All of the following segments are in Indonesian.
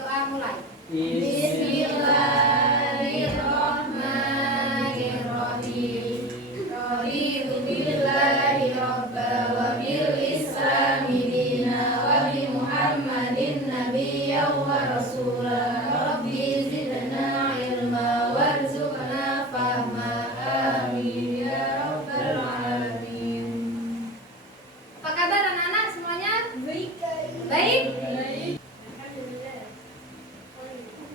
berdoa mulai. Bismillahirrahmanirrahim. Raditu billahi robba wa bil islami dina wa bi Muhammadin nabiyyan wa rasula. Rabbi zidna ilma warzuqna fahma. Amin ya rabbal alamin. Apa kabar anak-anak semuanya? Baik. Baik? Alhamdulillah.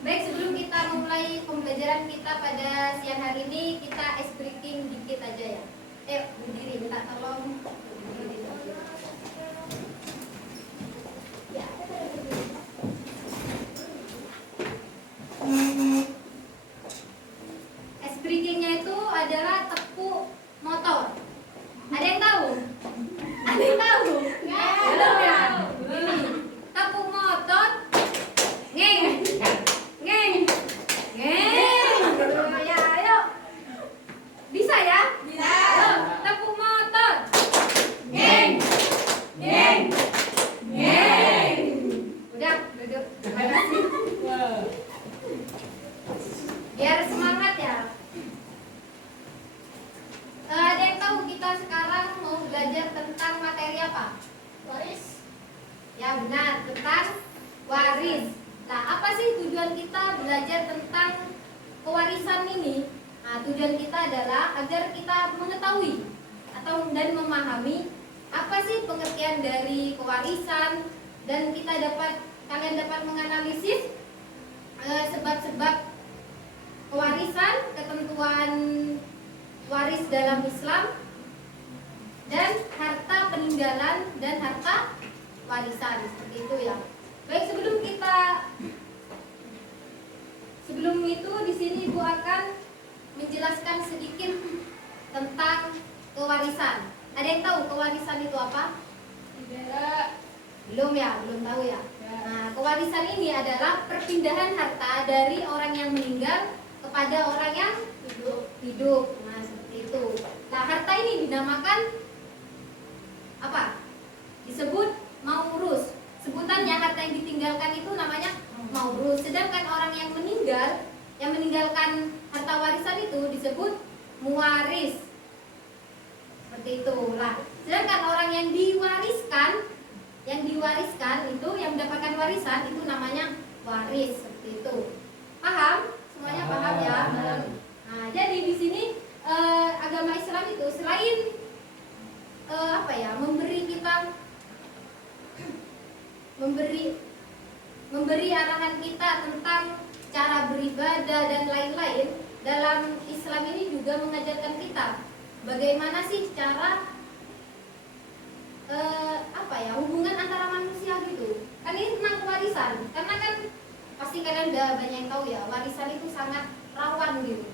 Baik, sebelum kita memulai pembelajaran kita pada siang hari ini, kita ice breaking dikit aja ya. Berdiri, minta tolong. Berdiri. Ice breakingnya itu adalah tepuk motor. Ada yang tahu? Ada yang tahu? Belum ya? Ini tepuk motor. Ngeng. Ngeng. Ngeng. Ya, ayo. Bisa ya? Bisa. Ayo, tepuk motor. Ngeng. Ngeng. Ngeng. Udah, duduk. Terima kasih. Biar semangat ya. Ada yang tahu kita sekarang mau belajar tentang materi apa? Waris. Ya benar, tentang waris. Nah, apa sih tujuan kita belajar tentang pewarisan ini? Nah, tujuan kita adalah agar kita mengetahui atau dan memahami apa sih pengertian dari pewarisan, dan kalian dapat menganalisis sebab-sebab pewarisan, ketentuan waris dalam Islam, dan harta peninggalan dan harta warisan, seperti itu ya. Baik, sebelum itu di sini Ibu akan menjelaskan sedikit tentang kewarisan. Ada yang tahu kewarisan itu apa? Tidak. Belum ya, belum tahu ya. Nah, kewarisan ini adalah perpindahan harta dari orang yang meninggal kepada orang yang hidup. Nah, seperti itu. Nah, harta ini dinamakan apa? Disebut maurus. Sebutannya harta yang ditinggalkan itu namanya maurus. Sedangkan orang yang meninggalkan harta warisan itu disebut muwaris. Seperti itu. Nah, sedangkan orang yang diwariskan itu, yang mendapatkan warisan itu namanya waris. Seperti itu. Paham? Semuanya paham ya? Nah, jadi di sini agama Islam itu selain memberi arahan kita tentang cara beribadah dan lain-lain, dalam Islam ini juga mengajarkan kita bagaimana sih cara hubungan antara manusia gitu. Kan ini tentang warisan. Karena kan pasti kalian udah banyak yang tahu ya, warisan itu sangat rawan gitu.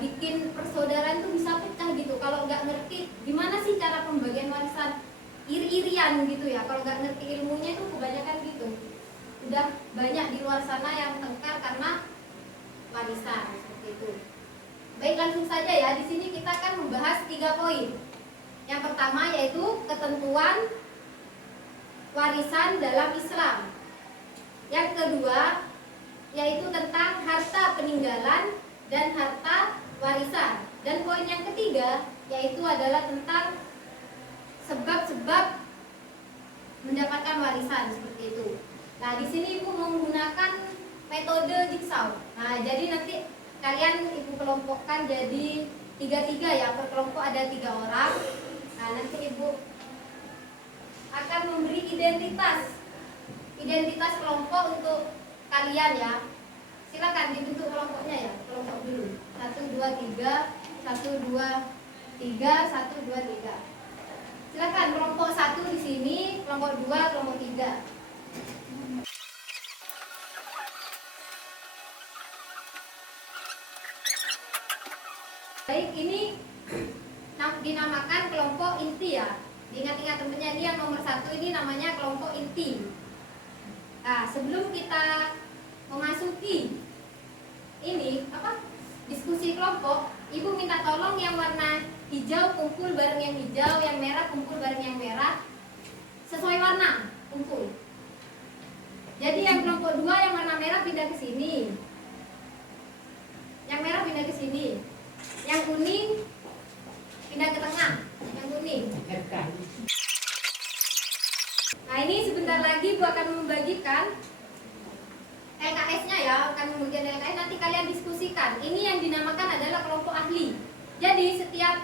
Bikin persaudaraan itu bisa pecah gitu kalau nggak ngerti gimana sih cara pembagian warisan, iri-irian gitu ya. Kalau nggak ngerti ilmunya itu kebanyakan gitu. Udah banyak di luar sana yang tengkar karena warisan, seperti itu. Baik, langsung saja ya. Di sini kita akan membahas 3 poin. Yang pertama yaitu ketentuan warisan dalam Islam. Yang kedua yaitu tentang harta peninggalan dan harta warisan. Dan poin yang ketiga yaitu adalah tentang sebab-sebab mendapatkan warisan, seperti itu. Nah, di sini Ibu menggunakan metode jigsaw. Nah, jadi nanti kalian Ibu kelompokkan jadi 3-3 ya. Per kelompok ada 3 orang. Nah, nanti Ibu akan memberi identitas kelompok untuk kalian ya. Silakan dibentuk kelompoknya ya. Kelompok dulu. 1 2 3, 1 2 3, 1 2 3. Silakan kelompok 1 di sini, kelompok 2, kelompok 3. Baik, ini dinamakan kelompok inti ya. Diingat-ingat temennya, ini yang nomor 1 ini namanya kelompok inti. Nah, sebelum kita memasuki diskusi kelompok, Ibu minta tolong yang warna hijau kumpul bareng yang hijau, yang merah kumpul bareng yang merah, sesuai warna kumpul. Jadi yang kelompok Kelompok 2 yang warna merah pindah ke sini. Yang merah pindah ke sini. Yang kuning pindah ke tengah. Yang kuning. Nah, ini sebentar lagi Bu akan membagikan LKS-nya ya, akan membagikan LKS, nanti kalian diskusikan. Ini yang dinamakan adalah kelompok ahli. Jadi setiap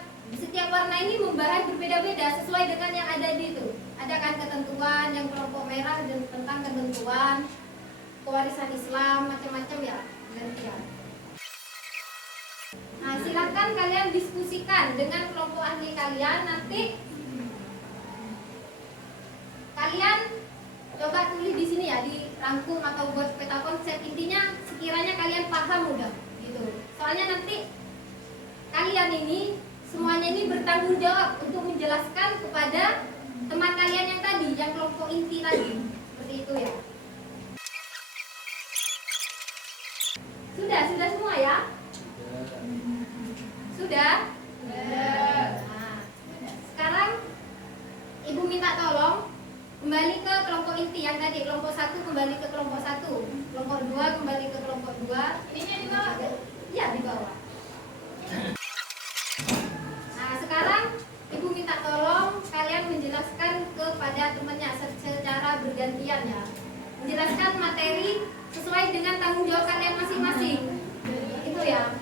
warna ini membahas berbeda-beda sesuai dengan yang ada di itu. Ada kan ketentuan yang kelompok merah dan tentang ketentuan kewarisan Islam, macam-macam ya, gantian. Nah, silakan kalian diskusikan dengan kelompok ahli kalian. Nanti kalian coba tulis di sini ya, dirangkum atau buat peta konsep. Intinya sekiranya kalian paham udah gitu. Soalnya nanti kalian ini semuanya ini bertanggung jawab untuk menjelaskan kepada teman kalian yang tadi, yang kelompok inti tadi. Seperti itu ya. Sudah semua ya? Sudah? Nah, sekarang Ibu minta tolong kembali ke kelompok inti yang tadi. Kelompok 1 kembali ke kelompok 1, kelompok 2 kembali ke kelompok 2. Ininya di bawah. Iya, di bawah. Nah, sekarang Ibu minta tolong kalian menjelaskan kepada temannya secara bergantian ya. Menjelaskan materi sesuai dengan tanggung jawab kalian masing-masing. Itu ya.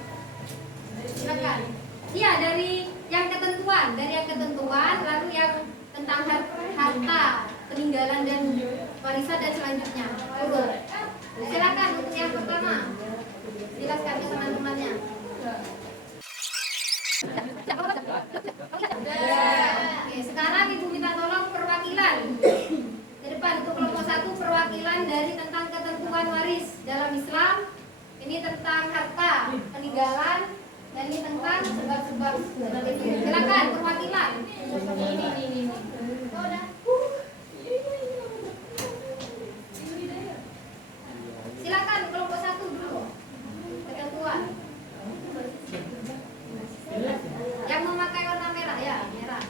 Silakan. Iya, dari yang ketentuan, lalu yang tentang harta, peninggalan dan warisan dan selanjutnya. Urut. Silakan untuk yang pertama. Jelaskan ke teman-temannya. Oke, sekarang Ibu minta tolong perwakilan ke depan untuk kelompok 1, perwakilan dari tentang ketentuan waris dalam Islam. Ini tentang harta, peninggalan, dan ini tentang sebab-sebab. Silakan perwakilan. Ini. Silakan kelompok 1 dulu. Ketentuan. Yang memakai warna merah ya, merah.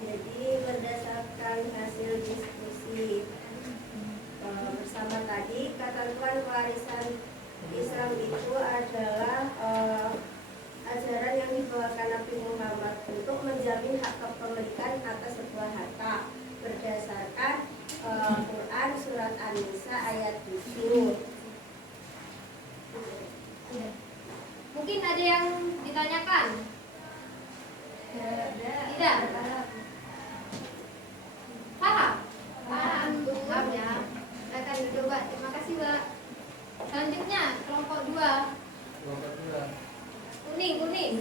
Jadi berdasarkan hasil diskusi bersama tadi, ketentuan warisan Islam itu adalah ajaran yang dibawakan Nabi Muhammad untuk menjamin hak kepemilikan atas sebuah harta berdasarkan Quran surat An-Nisa ayat 7. Mungkin ada yang ditanyakan? Tidak. Paham? Paham ya. Silakan dicoba. Terima kasih, Mbak. Selanjutnya kelompok 2. Kuning.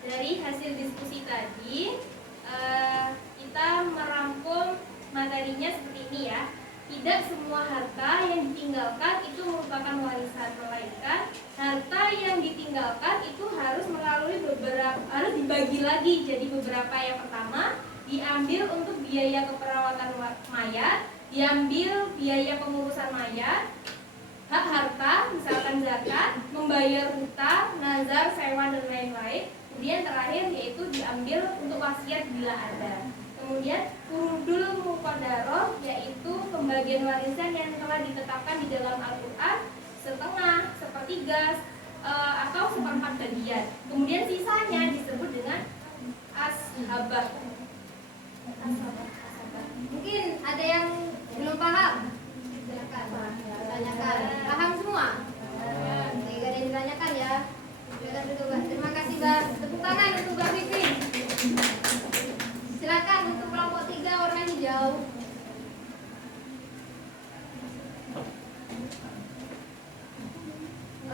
Dari hasil diskusi tadi, kita merangkum materinya seperti ini ya. Tidak semua harta yang ditinggalkan itu merupakan warisan, melainkan harta yang ditinggalkan itu harus harus dibagi lagi. Jadi beberapa. Yang pertama, diambil untuk biaya keperawatan mayat, diambil biaya pengurusan mayat, hak harta, misalkan zakat, membayar hutang, nazar, sewa dan lain-lain. Kemudian terakhir yaitu diambil untuk wasiat bila ada. Kemudian furudul muqaddarah, yaitu pembagian warisan yang telah ditetapkan di dalam Al-Quran, setengah, sepertiga, atau seperempat bagian. Kemudian sisanya disebut dengan ashabah. Mungkin ada yang belum paham? Silakan. Tanyakan. Paham semua? Tidak ada yang ditanyakan ya. Silakan duduk, Mbak. Terima kasih, Mbak. Tepuk tangan untuk Mbak Pipin. Silakan untuk kelompok 3 warna hijau.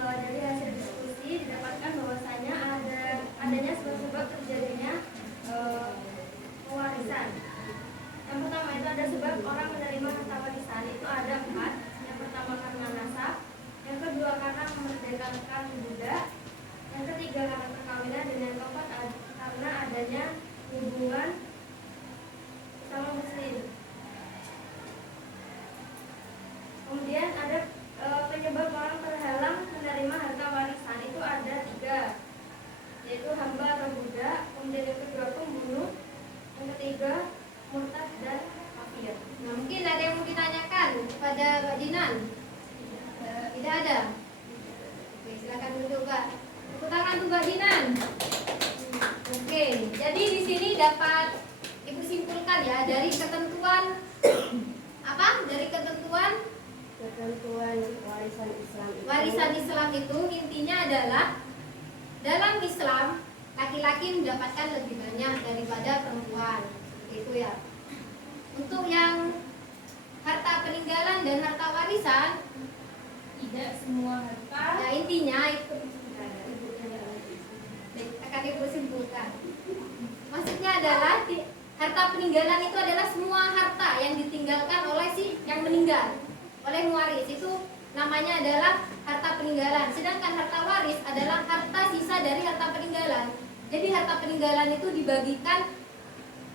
Dari hasil diskusi didapatkan bahwasanya adanya sebab-sebab terjadinya pewarisan. dapat Ibu simpulkan ya dari ketentuan apa? Dari ketentuan warisan Islam itu. warisan Islam itu intinya adalah dalam Islam laki-laki mendapatkan lebih banyak daripada perempuan. Itu ya. Untuk yang harta peninggalan dan harta warisan, Tidak semua harta. ya intinya itu akan Ibu simpulkan. Maksudnya adalah harta peninggalan itu adalah semua harta yang ditinggalkan oleh si yang meninggal, oleh muaris. Itu namanya adalah harta peninggalan. Sedangkan harta waris adalah harta sisa dari harta peninggalan. Jadi harta peninggalan itu dibagikan,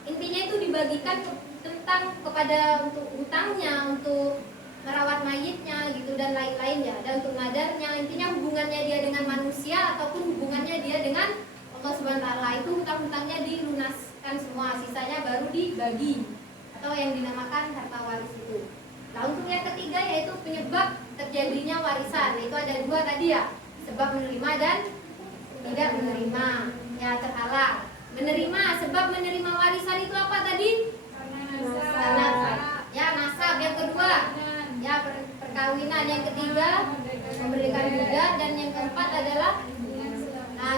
intinya itu dibagikan tentang kepada untuk hutangnya, untuk merawat mayitnya gitu dan lain-lainnya, dan untuk nadarnya. Intinya hubungannya dia dengan manusia ataupun hubungannya dia dengan Allah Subhanahu wa taala, itu hutang-hutangnya dilunaskan semua, sisanya baru dibagi atau yang dinamakan harta waris itu. Nah, untuk yang ketiga yaitu penyebab terjadinya warisan. Itu ada dua tadi ya, sebab menerima dan tidak menerima. Ya, terhalang. Menerima, sebab menerima warisan itu apa tadi? Karena ya nasab. Yang kedua ya perkawinan. Yang ketiga memberikan budak, dan yang keempat adalah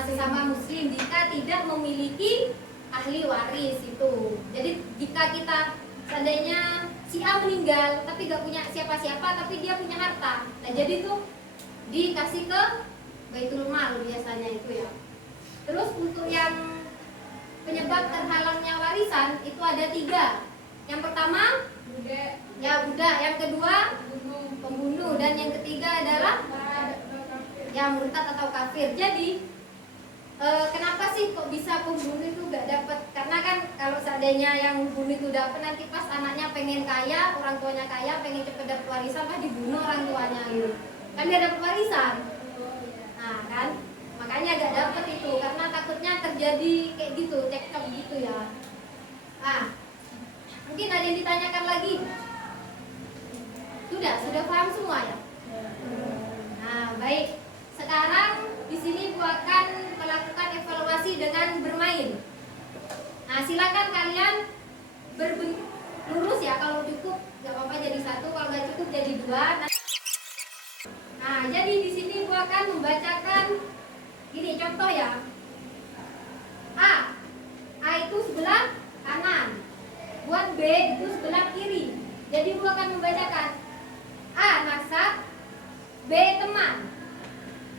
sesama muslim jika tidak memiliki ahli waris itu. Jadi jika kita seandainya si A meninggal tapi gak punya siapa-siapa tapi dia punya harta, nah jadi tuh dikasih ke Baitul Mal biasanya itu ya. Terus untuk yang penyebab terhalangnya warisan itu ada 3. Yang pertama ya budak, yang kedua pembunuh, dan yang ketiga adalah ya murtad atau kafir. Jadi kenapa sih kok bisa pembunuh itu gak dapat? Karena kan kalau seandainya yang membunuh itu dapat, nanti pas anaknya pengen kaya, orang tuanya kaya, pengen cepet dapat warisan, pas dibunuh orang tuanya gitu, kan dia dapat warisan. Nah kan, makanya gak dapat itu, karena takutnya terjadi kayak gitu, cekcok gitu ya. Nah, mungkin ada yang ditanyakan lagi? Sudah paham semua ya? Nah, baik. Sekarang di sini Bu akan melakukan evaluasi dengan bermain. Nah, silakan kalian lurus ya, kalau cukup nggak apa-apa jadi 1, kalau nggak cukup jadi 2. Nah, jadi di sini Bu akan membacakan gini contoh ya. A itu sebelah kanan, buat B itu sebelah kiri. Jadi Bu akan membacakan A nasab, B teman.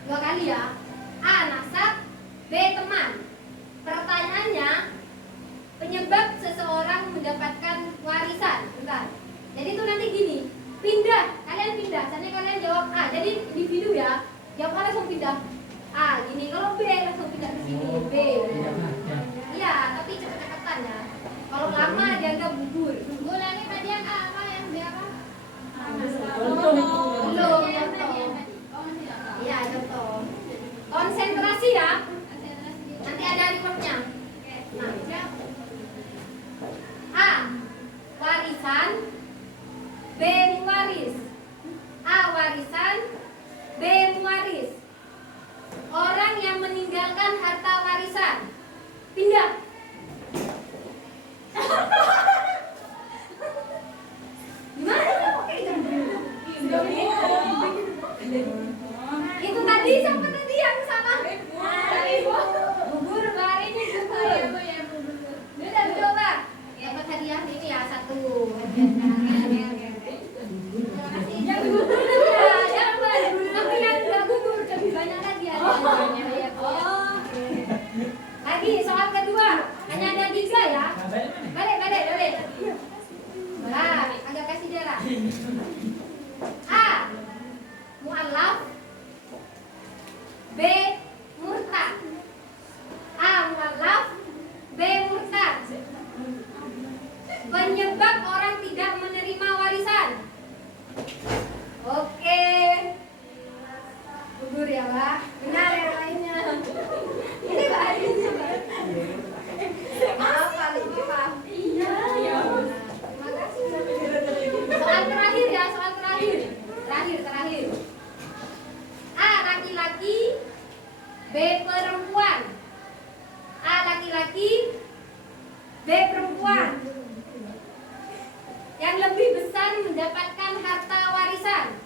2 kali ya. A nasab, B teman. Pertanyaannya, penyebab seseorang mendapatkan warisan. Bentar. Jadi itu nanti gini, pindah, kalian pindah. Misalnya kalian jawab A, jadi individu ya. Jawab A langsung pindah A gini, kalau B langsung pindah ke sini B. Iya, tapi cepet-cepetan ya. Kalau lama dianggap gugur. Boleh nih tadi yang A apa, yang B apa? Belum. Iya, contoh. Konsentrasi ya. Nanti ada reportnya. Nah, A warisan, B waris. A warisan, B waris. Orang yang meninggalkan harta warisan pindah. Gimana? Itu tadi siapa tadi yang salah? Gugur, Mbak ini gugur. Udah coba. Dapat hadiah ini ya 1. Yang gugur ya, jangan. Tapi yang enggak gugur lebih banyak lagi hadiahnya. Oh. Lagi soal kedua. Hanya ada 3 ya. Balik. Nah, agak kasih jarak. A mu'allaf, B murtad. A mu'allaf, B murtad. Penyebab orang tidak menerima warisan. Oke. Gugur ya, Mbak. Benar yang lainnya. Ini Mbak Adinnya, Mbak. Maaf, paling paham. Iya. Terima kasih. Soal terakhir ya, soal terakhir. Terakhir. A laki-laki, B perempuan. A laki-laki, B B. Perempuan yang lebih besar mendapatkan harta warisan.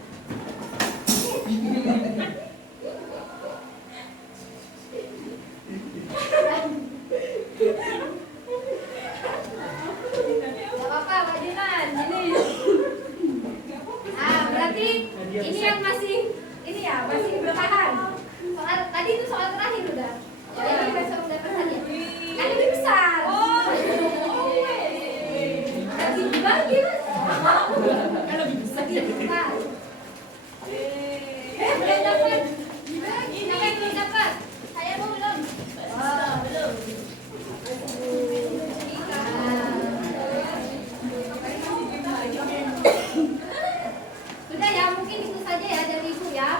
Gak apa-apa, Pak Dinan. Nah, berarti ini yang masih masih bertahan. Soal tadi itu soal terakhir udah. Jadi besok mendapatkan ya. Kan lebih besar. Lagi dibagi mas. Kan lebih besar. Belum dapat. Siapa yang belum dapat? Saya mau belum. Oh, belum. Sudah ya, mungkin itu saja ya dari Ibu ya.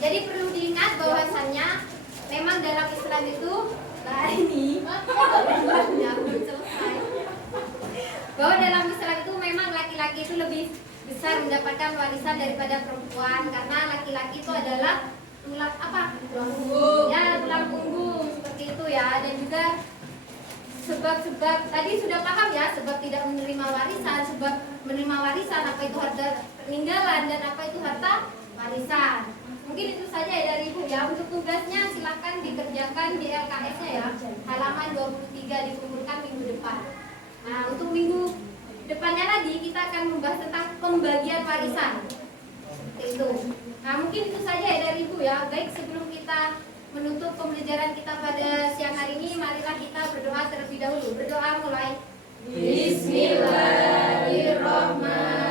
Jadi perlu diingat bahwasannya memang dalam Islam itu ini ya, belum selesai. Bahwa dalam Islam itu memang laki-laki itu lebih besar mendapatkan warisan daripada perempuan karena laki-laki itu adalah tulang apa? Ya, tulang punggung seperti itu ya. Dan juga sebab-sebab tadi sudah paham ya, sebab tidak menerima warisan, sebab menerima warisan, apa itu harta peninggalan dan apa itu harta warisan. Mungkin itu saja ya dari Ibu ya. Untuk tugasnya silahkan dikerjakan di LKS-nya ya, halaman 23 dikumpulkan minggu depan. Nah, untuk minggu depannya lagi kita akan membahas tentang pembagian warisan seperti itu. Nah, mungkin itu saja ya dari Ibu ya. Baik, sebelum kita menutup pembelajaran kita pada siang hari ini, marilah kita berdoa terlebih dahulu. Berdoa mulai. Bismillahirrahmanirrahim.